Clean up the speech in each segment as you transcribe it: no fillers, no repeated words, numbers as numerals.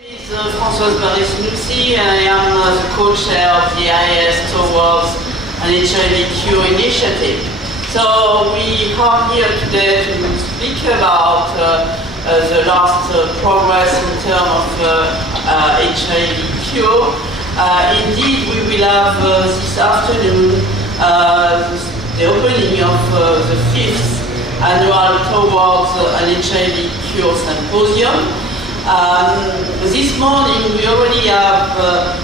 is Francoise Barre-Sinoussi, and I am the co-chair of the IAS towards an HIV cure initiative. So we are here today to speak about the last progress in terms of HIV cure. Indeed, we will have this afternoon the opening of the 5th annual Towards an HIV Cure Symposium. This morning we already have the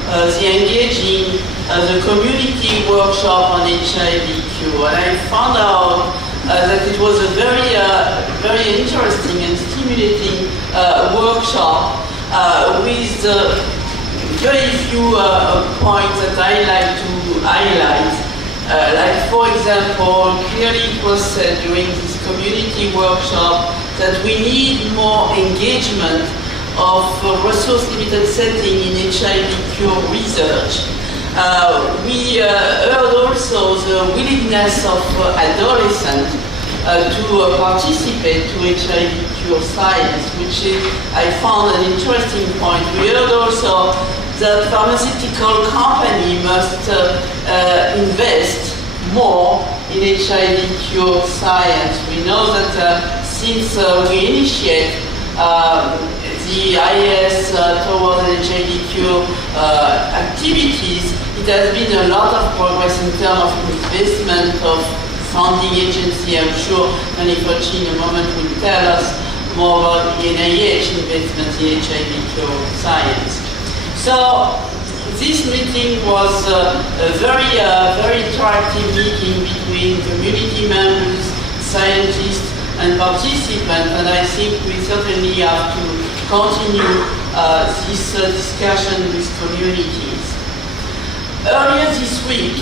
engaging the community workshop on HIV cure, and I found out that it was a very interesting and stimulating workshop with very few points that I like to highlight. Like, for example, clearly it was said during this community workshop that we need more engagement of resource-limited setting in HIV cure research. We heard also the willingness of adolescents to participate to HIV cure science, which is, I found an interesting point. We heard also that pharmaceutical company must invest more in HIV cure science. We know that since we initiate the IAS towards HIV cure activities, it has been a lot of progress in terms of investment of funding agency. I'm sure Fauci in a moment will tell us more about the NIH investment in HIV cure science. So this meeting was a very interactive meeting between community members, scientists, and participants, and I think we certainly have to continue this discussion with communities. Earlier this week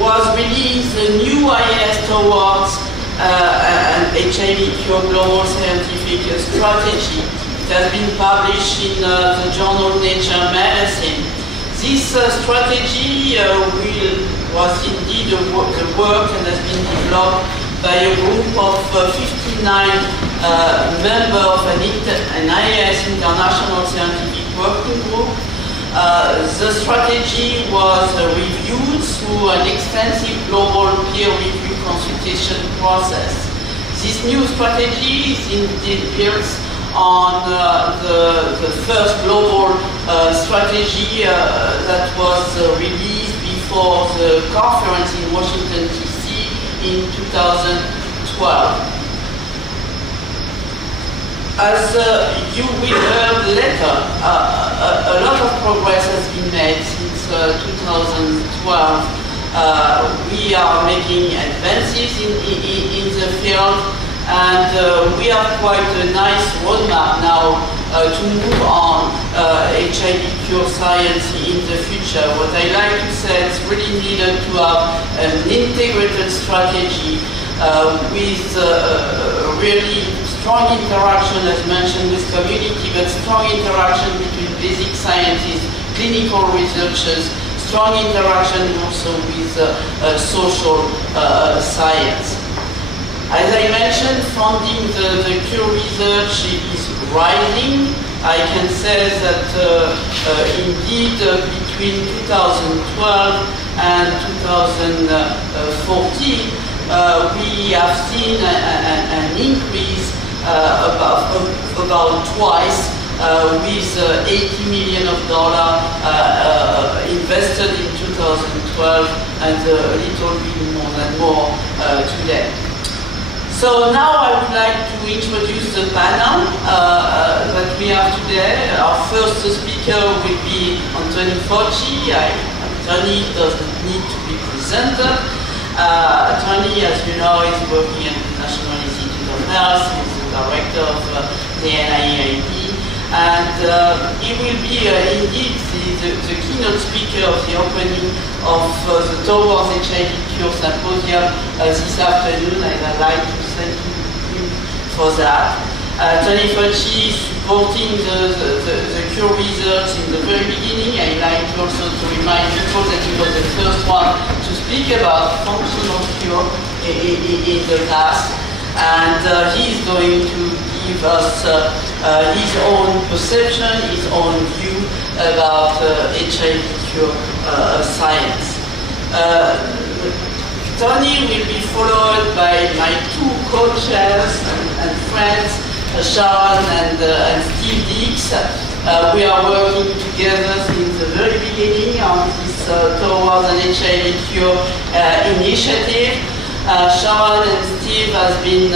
was released the new IAS towards an HIV cure global scientific strategy. It has been published in the journal Nature Medicine. This strategy was indeed the work and has been developed by a group of 59 members of an IAS International Scientific Working Group. The strategy was reviewed through an extensive global peer review consultation process. This new strategy is indeed built on the first global strategy that was released before the conference in Washington, D.C. in 2012. As you will hear later, a lot of progress has been made since 2012. We are making advances in the field, and we have quite a nice roadmap now to move on HIV cure science in the future. What I like to say, it's really needed to have an integrated strategy with really strong interaction, as mentioned, with community, but strong interaction between basic scientists, clinical researchers, strong interaction also with social science. As I mentioned, funding the cure research is rising. I can say that indeed between 2012 and 2014, we have seen an increase about twice, with $80 million invested in 2012 and a little bit more today. So now I would like to introduce the panel that we have today. Our first speaker will be Anthony Fauci. Tony doesn't need to be presented. Tony, as you know, is working at the National Institute of Health. He's the director of the NIAID. And he will be indeed the keynote speaker of the opening of the Towards HIV Cure Symposium this afternoon, and I'd like to thank him for that. Tony Fauci is supporting the cure research in the very beginning. I'd like also to remind people that he was the first one to speak about functional cure in the past, and he is going to give us his own perception, his own view about HIV cure science. Tony will be followed by my two co-chairs and friends, Sharon and Steve Deeks. We are working together since the very beginning on this Towards an HIV Cure initiative. Sharon and Steve has been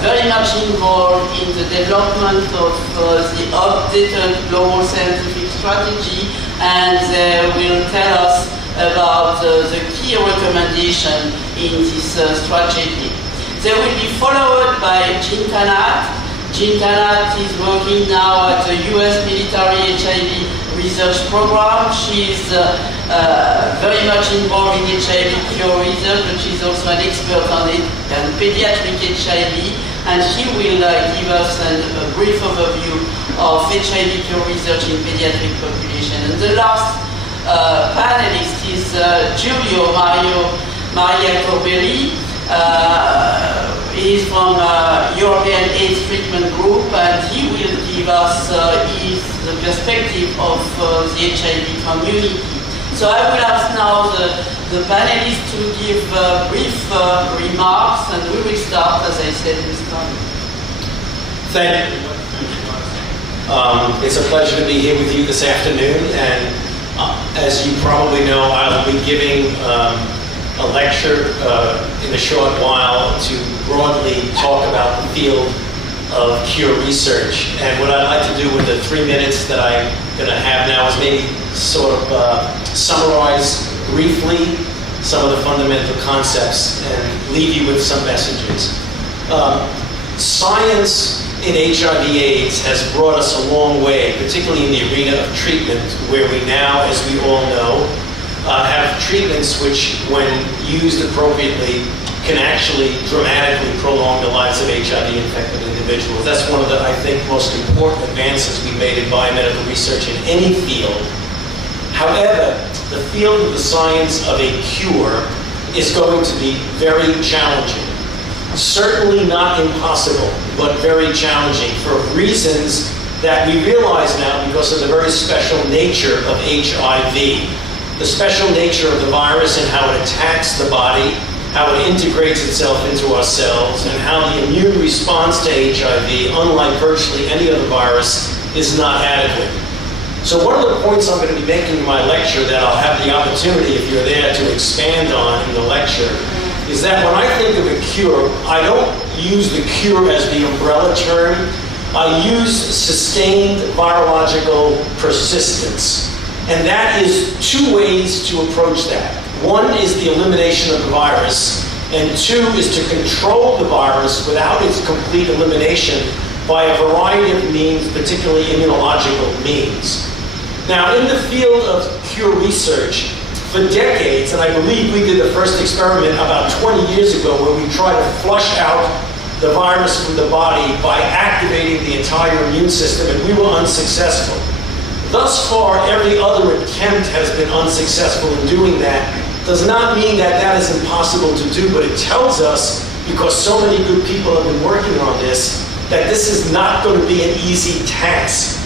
very much involved in the development of the updated global scientific strategy, and they will tell us about the key recommendation in this strategy. They will be followed by Jintanat. Jintanat is working now at the US military HIV research program. She is very much involved in HIV cure research, but she's also an expert on it, and pediatric HIV, and she will give us a brief overview of HIV cure research in pediatric population. And the last panelist is Guilio Maria Corbelli. He is from European AIDS Treatment Group, and he will give us the perspective of the HIV community. So I will ask now the panelists to give brief remarks, and we will start, as I said, with Tony. Thank you. It's a pleasure to be here with you this afternoon, and as you probably know, I'll be giving a lecture in a short while to broadly talk about the field of cure research. And what I'd like to do with the 3 minutes that I'm going to have now is maybe sort of summarize briefly some of the fundamental concepts and leave you with some messages. Science in HIV/AIDS has brought us a long way, particularly in the arena of treatment, where we now, as we all know, have treatments which, when used appropriately, can actually dramatically prolong the lives of HIV-infected individuals. That's one of the, I think, most important advances we've made in biomedical research in any field. However, the field of the science of a cure is going to be very challenging. Certainly not impossible, but very challenging for reasons that we realize now because of the very special nature of HIV. The special nature of the virus and how it attacks the body, how it integrates itself into our cells, and how the immune response to HIV, unlike virtually any other virus, is not adequate. So one of the points I'm going to be making in my lecture that I'll have the opportunity, if you're there, to expand on in the lecture, is that when I think of a cure, I don't use the cure as the umbrella term. I use sustained virological persistence. And that is two ways to approach that. One is the elimination of the virus, and two is to control the virus without its complete elimination by a variety of means, particularly immunological means. Now, in the field of cure research, for decades, and I believe we did the first experiment about 20 years ago where we tried to flush out the virus from the body by activating the entire immune system, and we were unsuccessful. Thus far, every other attempt has been unsuccessful in doing that. Does not mean that that is impossible to do, but it tells us, because so many good people have been working on this, that this is not going to be an easy task.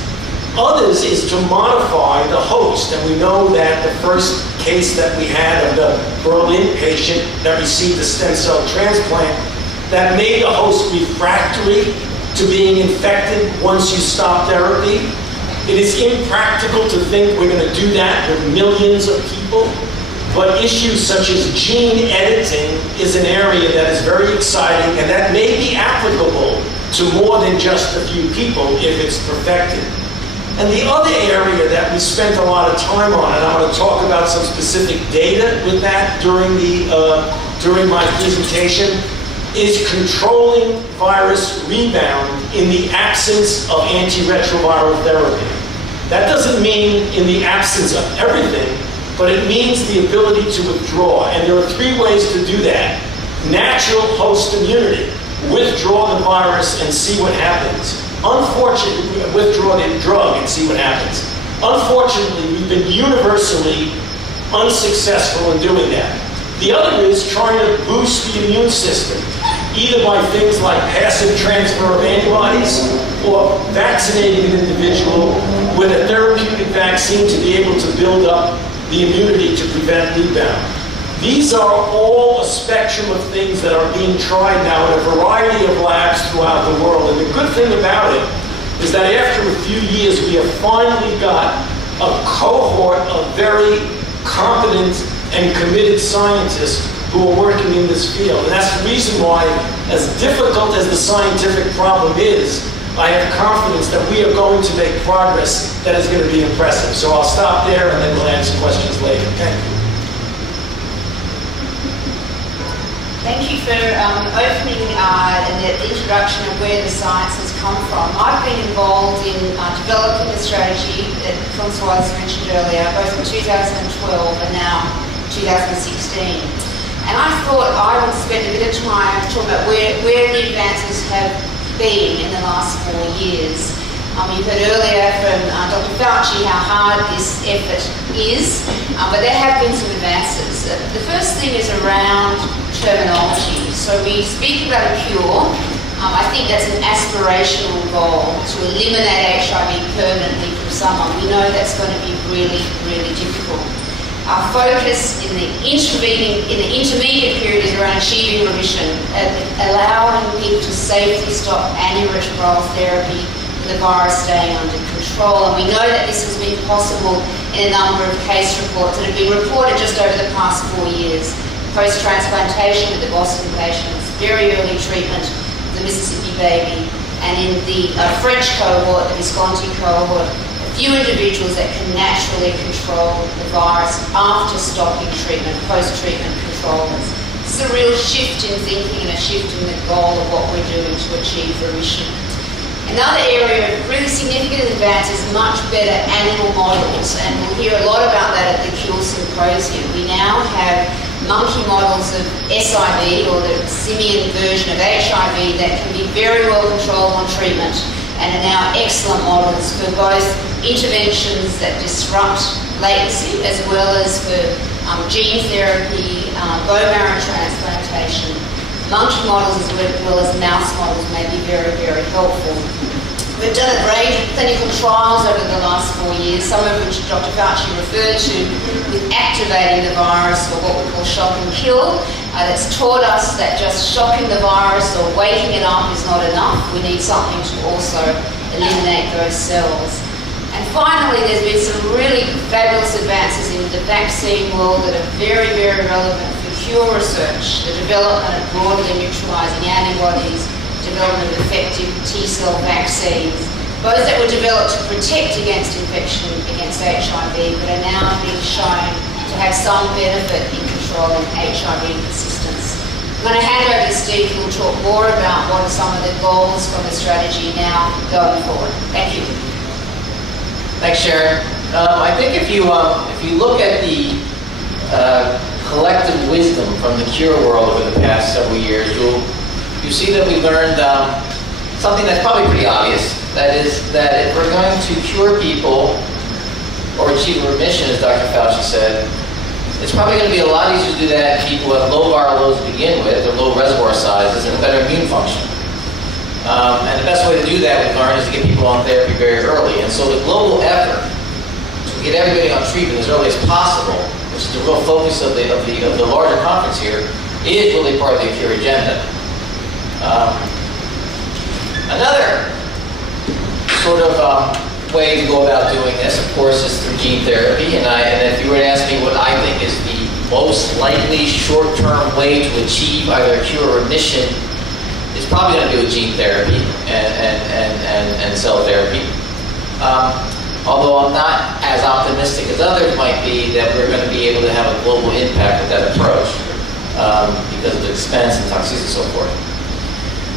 Others is to modify the host, and we know that the first case that we had of the Berlin patient that received a stem cell transplant, that made the host refractory to being infected once you stop therapy. It is impractical to think we're going to do that with millions of people, but issues such as gene editing is an area that is very exciting and that may be applicable to more than just a few people if it's perfected. And the other area that we spent a lot of time on, and I'm going to talk about some specific data with that during my presentation, is controlling virus rebound in the absence of antiretroviral therapy. That doesn't mean in the absence of everything, but it means the ability to withdraw. And there are three ways to do that. Natural host immunity. Withdraw the virus and see what happens. Unfortunately, withdraw the drug and see what happens. Unfortunately, we've been universally unsuccessful in doing that. The other is trying to boost the immune system. either by things like passive transfer of antibodies or vaccinating an individual with a therapeutic vaccine to be able to build up the immunity to prevent rebound. These are all a spectrum of things that are being tried now in a variety of labs throughout the world. And the good thing about it is that after a few years, we have finally got a cohort of very competent and committed scientists who are working in this field. And that's the reason why, as difficult as the scientific problem is, I have confidence that we are going to make progress that is going to be impressive. So I'll stop there and then we'll answer questions later. Thank you. Thank you for opening and the introduction of where the science has come from. I've been involved in developing the strategy that Francoise mentioned earlier, both in 2012 and now 2016. And I thought I would spend a bit of time talking about where the advances have been in the last 4 years. You heard earlier from Dr. Fauci how hard this effort is, but there have been some advances. The first thing is around terminology. So we speak about a cure. I think that's an aspirational goal to eliminate HIV permanently from someone. We know that's going to be really, really difficult. Our focus in the intermediate period is around achieving remission, allowing people to safely stop antiretroviral therapy with the virus staying under control. And we know that this has been possible in a number of case reports that have been reported just over the past 4 years. Post-transplantation with the Boston patients, very early treatment of the Mississippi baby, and in the French cohort, the Visconti cohort, few individuals that can naturally control the virus after stopping treatment, post-treatment controllers. This is a real shift in thinking and a shift in the goal of what we're doing to achieve remission. Another area of really significant advance is much better animal models, and we'll hear a lot about that at the Cure Symposium. We now have monkey models of SIV, or the simian version of HIV, that can be very well controlled on treatment, and are now excellent models for both interventions that disrupt latency as well as for gene therapy, bone marrow transplantation. Monkey models as well as mouse models may be very, very helpful. We've done a range of clinical trials over the last 4 years, some of which Dr. Fauci referred to, with activating the virus, or what we call shock and kill. That's taught us that just shocking the virus or waking it up is not enough. We need something to also eliminate those cells. And finally, there's been some really fabulous advances in the vaccine world that are very, very relevant for cure research, the development of broadly neutralizing antibodies, development of effective T-cell vaccines, both that were developed to protect against infection against HIV, but are now being shown to have some benefit in controlling HIV persistence. I'm going to hand over to Steve, who will talk more about what are some of the goals from the strategy now going forward. Thank you. Thanks, Sharon. I think if you look at the collective wisdom from the cure world over the past several years, you see that we learned something that's probably pretty obvious. That is that if we're going to cure people or achieve remission, as Dr. Fauci said, it's probably going to be a lot easier to do that in people who have low viral loads to begin with, or low reservoir sizes, and a better immune function. And the best way to do that, we've learned, is to get people on therapy very early. And so the global effort to get everybody on treatment as early as possible, which is the real focus of the larger conference here, is really part of the cure agenda. Another sort of way to go about doing this, of course, is through gene therapy. And if you were to ask me what I think is the most likely short-term way to achieve either a cure or remission, it's probably going to be with gene therapy and cell therapy. Although I'm not as optimistic as others might be that we're going to be able to have a global impact with that approach because of the expense and toxicity and so forth.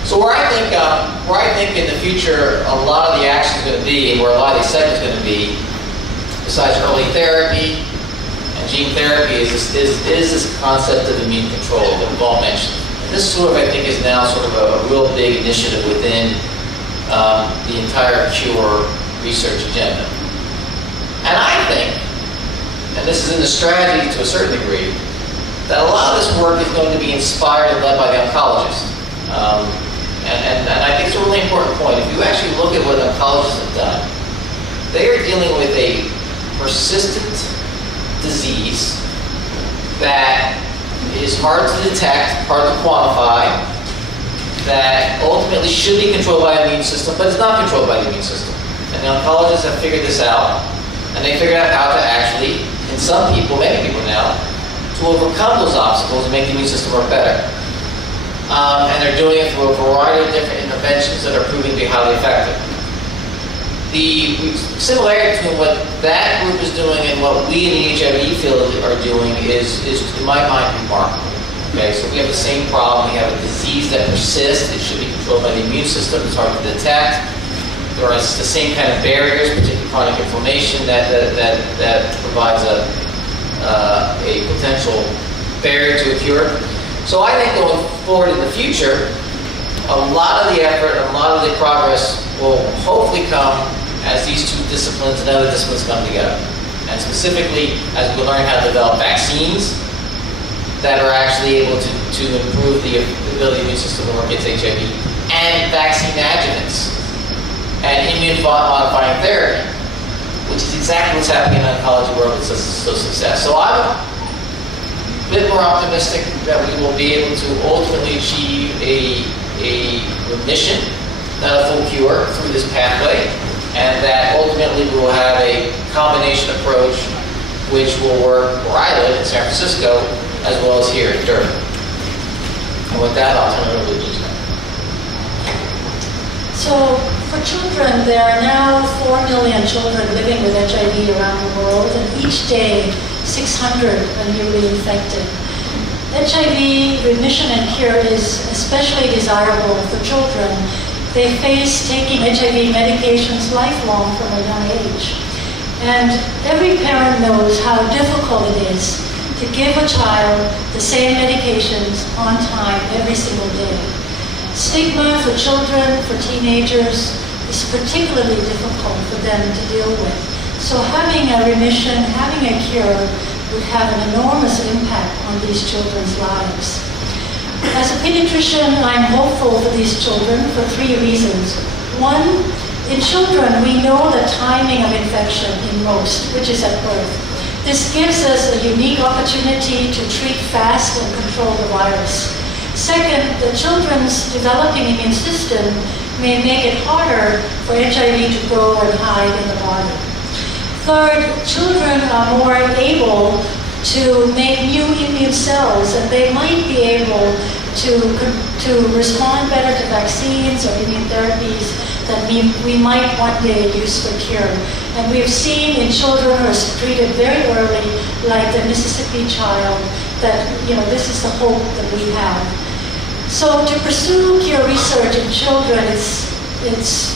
So where I think in the future a lot of the action is going to be, and where a lot of the excitement is going to be, besides early therapy and gene therapy, is this concept of immune control that we've all mentioned. And this sort of, I think, is now sort of a real big initiative within the entire cure research agenda. And I think, and this is in the strategy to a certain degree, that a lot of this work is going to be inspired and led by the oncologists. And I think it's a really important point. If you actually look at what oncologists have done, they are dealing with a persistent disease that is hard to detect, hard to quantify, that ultimately should be controlled by the immune system, but it's not controlled by the immune system. And the oncologists have figured this out, and they figured out how to actually, in some people, many people now, to overcome those obstacles and make the immune system work better. And they're doing it through a variety of different interventions that are proving to be highly effective. The similarity between what that group is doing and what we in the HIV field are doing is in my mind, remarkable. Okay, so we have the same problem. We have a disease that persists. It should be controlled by the immune system. It's hard to detect. There are the same kind of barriers, particularly chronic inflammation, that provides a potential barrier to a cure. So I think going forward in the future, a lot of the effort, a lot of the progress will hopefully come as these two disciplines and other disciplines come together. And specifically, as we learn how to develop vaccines that are actually able to improve the ability of the immune system to work against HIV, and vaccine adjuvants, and immune-modifying therapy, which is exactly what's happening in the oncology world with so success. So I'm a bit more optimistic that we will be able to ultimately achieve a remission, not a full cure, through this pathway, and that ultimately we will have a combination approach which will work where I live in San Francisco as well as here in Durham. And with that, I'll turn it over to Jintanat. So, for children, there are now 4 million children living with HIV around the world, and each day 600 are newly infected. HIV remission and cure is especially desirable for children. They face taking HIV medications lifelong from a young age. And every parent knows how difficult it is to give a child the same medications on time every single day. Stigma for children, for teenagers, is particularly difficult for them to deal with. So having a remission, having a cure, would have an enormous impact on these children's lives. As a pediatrician, I'm hopeful for these children for 3 reasons. One, in children, we know the timing of infection in most, which is at birth. This gives us a unique opportunity to treat fast and control the virus. Second, the children's developing immune system may make it harder for HIV to grow and hide in the body. Third, children are more able to make new immune cells, and they might be able to respond better to vaccines or immune therapies that we might one day use for cure. And we've seen in children who are treated very early, like the Mississippi child, that this is the hope that we have. So to pursue cure research in children, it's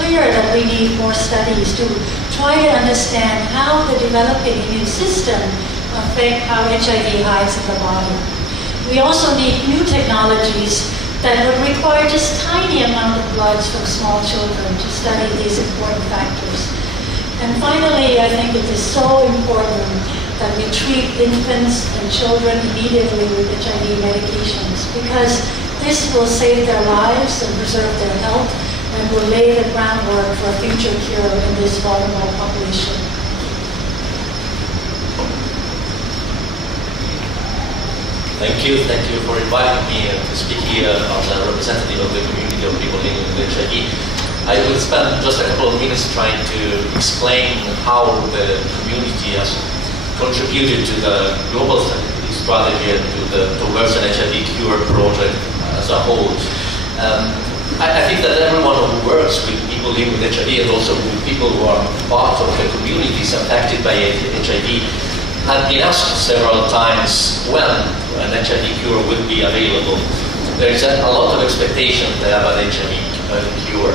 clear that we need more studies to try to understand how the developing immune system affect how HIV hides in the body. We also need new technologies that would require just tiny amount of bloods from small children to study these important factors. And finally, I think it is so important that we treat infants and children immediately with HIV medications, because this will save their lives and preserve their health and will lay the groundwork for a future cure in this vulnerable population. Thank you for inviting me to speak here as a representative of the community of people living with HIV. I will spend just a couple of minutes trying to explain how the community has contributed to the global strategy and towards an HIV cure project as a whole. I think that everyone who works with people living with HIV and also with people who are part of the communities affected by HIV had been asked several times when an HIV cure would be available. There is a lot of expectation there about HIV cure.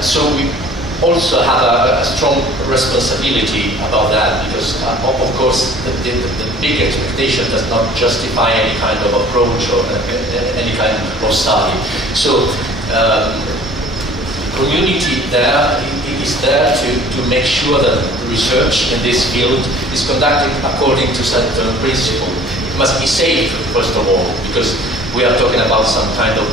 So we also have a strong responsibility about that, because of course the big expectation does not justify any kind of approach or any kind of study. So community there is there to make sure that research in this field is conducted according to certain principles. It must be safe, first of all, because we are talking about some kind of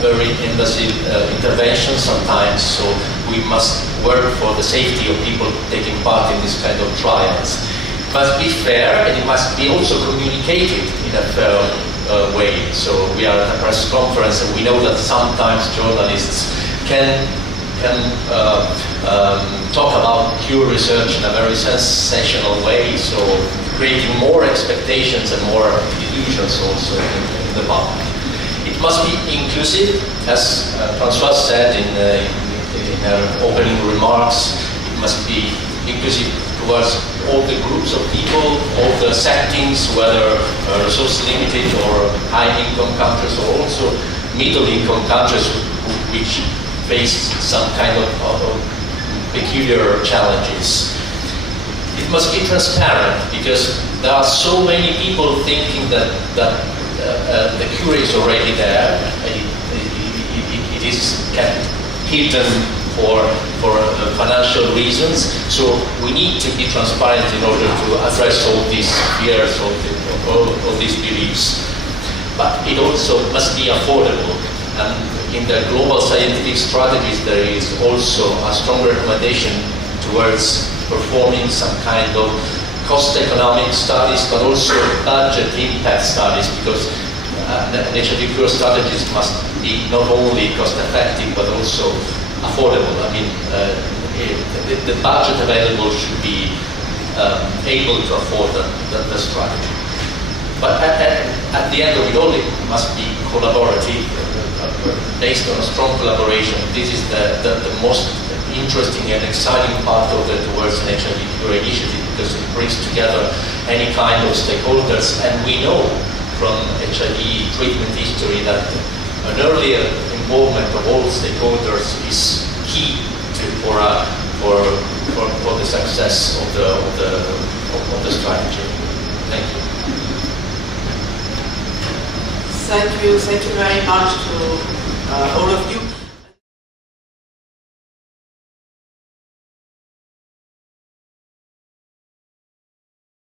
very invasive intervention sometimes, so we must work for the safety of people taking part in this kind of trials. It must be fair, and it must be also communicated in a fair way. So we are at a press conference, and we know that sometimes journalists can talk about cure research in a very sensational way, so creating more expectations and more illusions also in the public. It must be inclusive, as Francoise said in her opening remarks. It must be inclusive towards all the groups of people, all the settings, whether resource limited or high-income countries, or also middle-income countries which face some kind of peculiar challenges. It must be transparent, because there are so many people thinking that the cure is already there. It is kept hidden for financial reasons. So we need to be transparent in order to address all these fears, all these beliefs. But it also must be affordable. And in the global scientific strategies, there is also a strong recommendation towards performing some kind of cost economic studies, but also budget impact studies, because HIV cure strategies must be not only cost effective, but also affordable. I mean, the budget available should be able to afford the strategy. But at the end of it all, it must be collaborative, based on a strong collaboration. This is the most interesting and exciting part of the Towards an HIV Cure initiative, because it brings together any kind of stakeholders, and we know from HIV treatment history that an earlier involvement of all stakeholders is key for the success of the strategy. Thank you. Thank you very much to all of you.